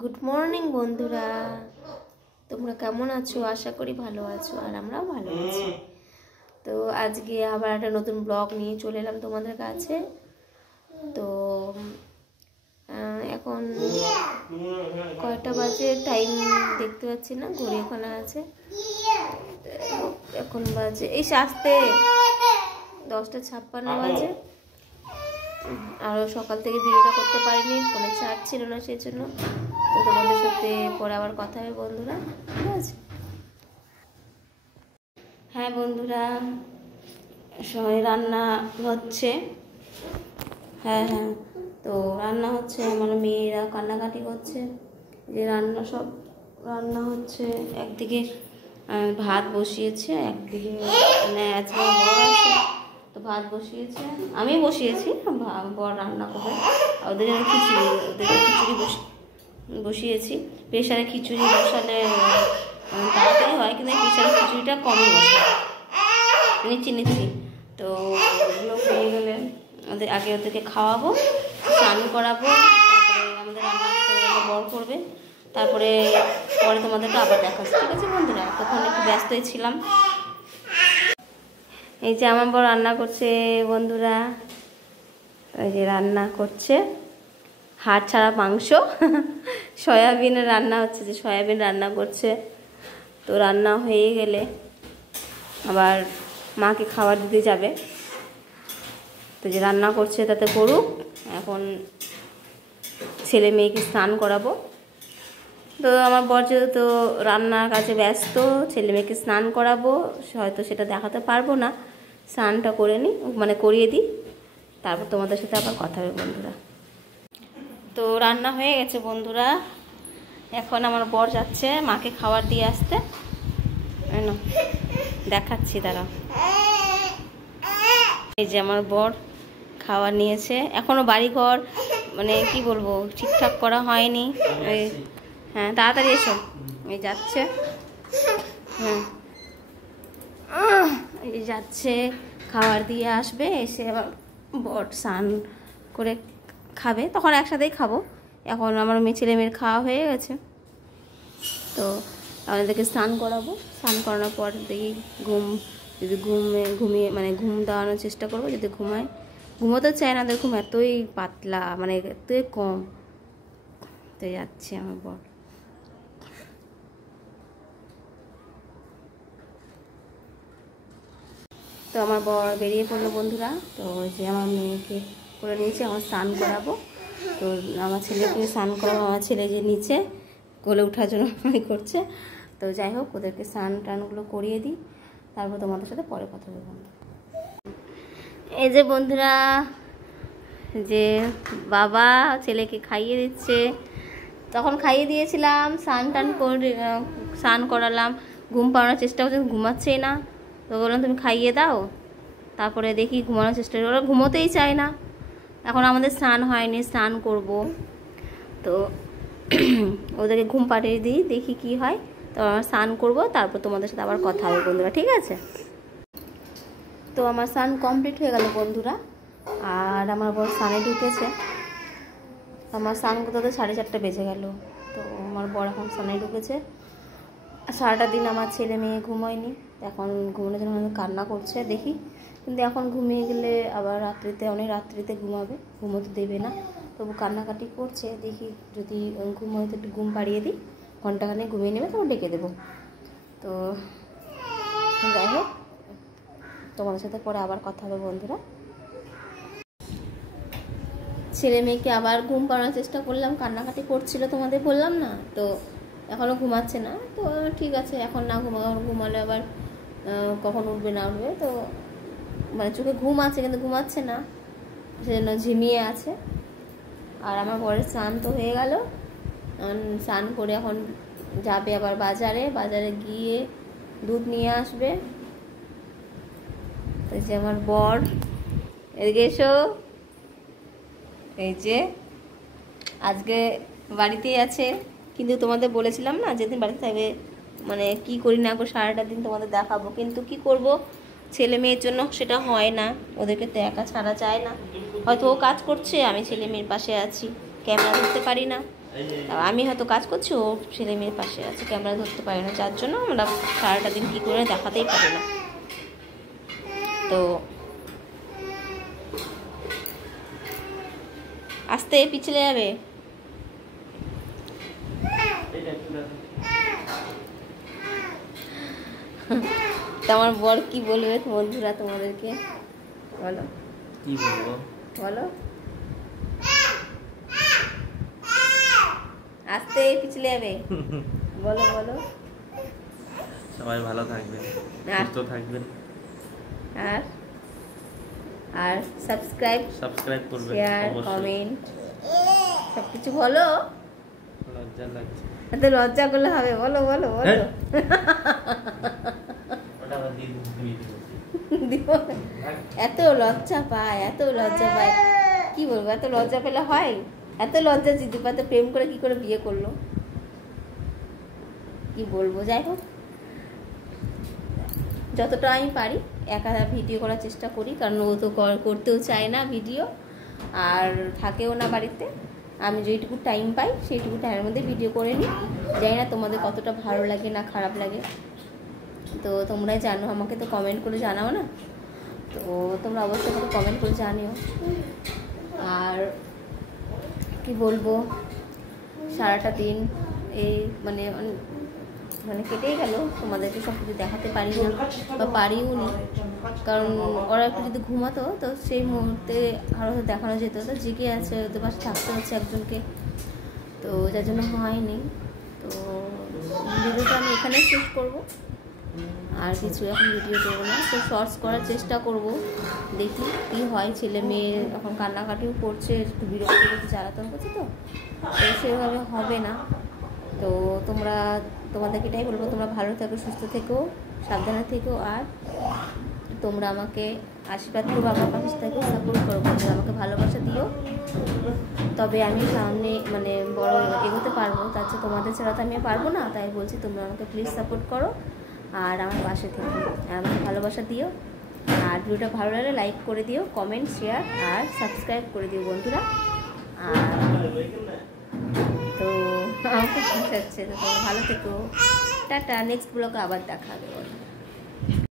Good morning বন্ধুরা, তোমরা কেমন আছো? আশা করি ভালো আছো, আর আমরাও ভালো আছি। তো আজকে আবার একটা নতুন ব্লগ নিয়ে চলে এলাম তোমাদের কাছে। তো এখন কয়টা বাজে টাইম দেখতে পাচ্ছি না, ঘড়ি ওখানে আছে। এখন বাজে এই আসতে 10:56 বাজে। আরও সকাল থেকে ভিডিওটা করতে পারিনি, ফোনে চার্জ ছিল না, সেই জন্য। তো তোমাদের সাথে পরে আবার কথা হবে বন্ধুরা, ঠিক আছে? হ্যাঁ বন্ধুরা, সবাই রান্না হচ্ছে। হ্যাঁ, তো রান্না হচ্ছে, আমার মেয়েরা কান্নাকাটি করছে যে সব রান্না হচ্ছে। একদিকে ভাত বসিয়েছে, একদিকে আজকে বর আছে, তো ভাত বসিয়েছে, আমি বসিয়েছি, বর রান্না করবে। ওদের খিচুড়ি বসিয়েছি। প্রেশারে খিচুড়ি বসালে তাড়াতাড়ি হয়, কিন্তু প্রেশারে খিচুড়িটা কমই বসে, নিচ্ছি। তো ওগুলো হয়ে গেলে ওদেরকে খাওয়াবো, স্নান করাবো, তারপরে আমাদের রান্না তো বর করবে, তারপরে পরে তোমাদেরকে আবার দেখাচ্ছি, ঠিক আছে বন্ধুরা? তখন একটু ব্যস্তই ছিলাম। এই যে আমার বর রান্না করছে বন্ধুরা, এই যে রান্না করছে হাড় ছাড়া মাংস। সয়াবিনের রান্না হচ্ছে, যে সয়াবিন রান্না করছে। তো রান্না হয়ে গেলে আবার মাকে খাবার দিতে যাবে। তো যে রান্না করছে তাতে করুক, এখন ছেলে মেয়েকে স্নান করাবো। তো আমার বর যেহেতু রান্নার কাজে ব্যস্ত, ছেলে মেয়েকে স্নান করাবো, হয়তো সেটা দেখাতে পারবো না। স্নানটা করিয়ে দিই, তারপর তোমাদের সাথে আবার কথা হবে বন্ধুরা। তো রান্না হয়ে গেছে বন্ধুরা, এখন আমার বর যাচ্ছে মাকে খাবার দিয়ে আসতে। দেখাচ্ছি দাঁড়াও। এই যে আমার বর খাবার নিয়েছে, এখনো বাড়িঘর কি বলবো ঠিকঠাক করা হয়নি। হ্যাঁ, তাড়াতাড়ি এসো। এই যাচ্ছে, এই যাচ্ছে, খাবার দিয়ে আসবে, এসে আবার বর স্নান করে খাবে, তখন একসাথেই খাবো। এখন আমার ছেলে মেয়ের খাওয়া হয়ে গেছে, তো আমাদেরকে স্নান করাবো। স্নান করানোর পর দেখি ঘুম দেওয়ানোর চেষ্টা করবো, যদি ঘুমায়। ঘুমোতে চায় না, দেখুন এতই পাতলা, এতই কম। তো যাচ্ছে আমার বর। তো আমার বর বেরিয়ে পড়লো বন্ধুরা। তো যে আমার মেয়েকে করে নিয়েছে, আমার স্নান করাবো। তো আমার ছেলেকে স্নান করাবো, আমার ছেলে যে নিচে কোলে ওঠার জন্য করছে। তো যাই হোক, ওদেরকে স্নান টানগুলো করিয়ে দিই, তারপর তোমাদের সাথে পরে কথা বলবো। এই যে বন্ধুরা, যে বাবা ছেলেকে খাইয়ে দিচ্ছে। তখন খাইয়ে দিয়েছিলাম, স্নান করালাম, ঘুম পাড়ানোর চেষ্টা করছে, ঘুমাচ্ছেই না। তো বললাম তুমি খাইয়ে দাও, তারপরে দেখি ঘুমানোর চেষ্টা করি। ওরা ঘুমোতেই চায় না। এখন আমাদের স্নান হয়নি, স্নান করব। তো ওদেরকে ঘুম পাড়িয়ে দিই, দেখি কি হয়। তো আমার স্নান করব, তারপর তোমাদের সাথে আবার কথা হবে বন্ধুরা, ঠিক আছে? তো আমার স্নান কমপ্লিট হয়ে গেল বন্ধুরা, আর আমার বর স্নানে ঢুকেছে। আমার স্নান করতে 4:30 বেজে গেল। তো আমার বর এখন স্নানে ঢুকেছে। সারাটা দিন আমার ছেলে মেয়ে ঘুমোয়নি, এখন ঘুমানোর জন্য কান্না করছে, দেখি। কিন্তু এখন ঘুমিয়ে গেলে আবার অনেক রাত্রিতে ঘুমোতে দেবে না, তবু কান্নাকাটি করছে। দেখি যদি ঘুমোতে একটু ঘুম পাড়িয়ে দিই, ঘন্টাখানে ঘুমিয়ে নেবে, তখন ডেকে দেবো। তো যাই হোক, তোমাদের সাথে পরে আবার কথা হবে বন্ধুরা। ছেলে মেয়েকে আবার ঘুম পাড়ানোর চেষ্টা করলাম, কান্নাকাটি করছিল, তোমাদের বললাম না। তো এখনও ঘুমাচ্ছে না। তো ঠিক আছে, এখন না ঘুমালে আবার কখন উঠবে না উঠবে। তো চোখে ঘুম আছে, কিন্তু ঘুমাচ্ছে না, সেজন্য ঝিমিয়ে আছে। আর আমার বরের স্নান তো হয়ে গেল, স্নান করে এখন যাবে আবার বাজারে গিয়ে দুধ নিয়ে আসবে। এই যে আমার বর, এদিকে এসো। এই যে আজকে বাড়িতেই আছে, কিন্তু তোমাদের বলেছিলাম না যেদিন বাড়িতে থাকবে কি করি না করি সারাটা দিন তোমাদের দেখাবো। কিন্তু কি করব, ছেলে মেয়ের জন্য সেটা হয় না, ওদেরকে তো একা ছাড়া যায় না। হয়তো ও কাজ করছে, আমি ছেলে মেয়ের পাশে আছি, ক্যামেরা ধরতে পারি না, আমি হয়তো কাজ করছি, ও ছেলে মেয়ের পাশে আছে, ক্যামেরা ধরতে পারে না, যার জন্য আমরা সারাটা দিন কী করে দেখাতেই পারি না। তো আস্তে পিছলে যাবে। তো আমার বর কি বলবে বন্ধুরা তোমাদেরকে, বলো কি বলবো, বলো আস্তে পিছলে যাবে, বলো বলো। সবাই ভালো থাকবেন, সুস্থ থাকবেন, আর আর সাবস্ক্রাইব করবেন, শেয়ার কমেন্ট সব কিছু বলো। লজ্জা লাগছে, এত লজ্জা করলে হবে, বলো বলো বলো। এত লজ্জা পায়, এত লজ্জা পায়, কি বলবো, এত লজ্জা পেলে হয়? এত লজ্জা জিদিপা তো প্রেম করে কি করে বিয়ে করলো, কি বলবো। যাই হোক, যতটা আমি পারি একা ভিডিও করার চেষ্টা করি, কারণ ও তো করতেও চায় না ভিডিও, আর থাকেও না বাড়িতে। আমি যেইটুকু টাইম পাই সেইটুকু টাইমের মধ্যে ভিডিও করে নিই। জানি না তোমাদের কতটা ভালো লাগে না খারাপ লাগে, তো তোমরাই জানো, আমাকে তো কমেন্ট করে জানাও না, তো তোমরা অবশ্যই আমাকে কমেন্ট করে জানিও। আর কি বলবো, সারাটা দিন এই মানে কেটেই গেল, তোমাদেরকে সব কিছু দেখাতে পারি না বা পারিও নি, কারণ ওরা একটু যদি ঘুমাতো তো সেই মুহূর্তে আরও দেখানো যেত। তো জেগে আছে, ওদের পাশে থাকতে হচ্ছে একজনকে, তো যার জন্য হয়নি। তো ভিডিওটা আমি এখানেই শেষ করবো, আর কিছু এখন ভিডিও দেবো না। তো শর্টস করার চেষ্টা করব, দেখি কি হয়। ছেলে মেয়ে এখন কান্নাকাটিও করছে, একটু বিরক্ত করতে জ্বালাতন করছে, তো সেভাবে হবে না। তো তোমাদেরকে এটাই বলবো, তোমরা ভালো থেকো, সুস্থ থেকো, সাবধানে থেকো, আর তোমরা আমাকে আশীর্বাদ করবো, আমার পাশে থেকো, সাপোর্ট করবো, আমাকে ভালোবাসা দিও, তবে আমি সামনে মানে বড় এগোতে পারবো। তার চেয়ে তোমাদের ছাড়া তো আমি পারবো না, তাই বলছি তোমরা আমাকে প্লিজ সাপোর্ট করো আর আমার পাশে থেকো, আর আমাকে ভালোবাসা দিও। আর ভিডিওটা ভালো লাগলে লাইক করে দিও, কমেন্ট শেয়ার আর সাবস্ক্রাইব করে দিও বন্ধুরা। আর তো আমাকে ভালো লাগছে, তো তোমরা ভালো থেকো, টাটা। নেক্সট ব্লগে আবার দেখা হবে।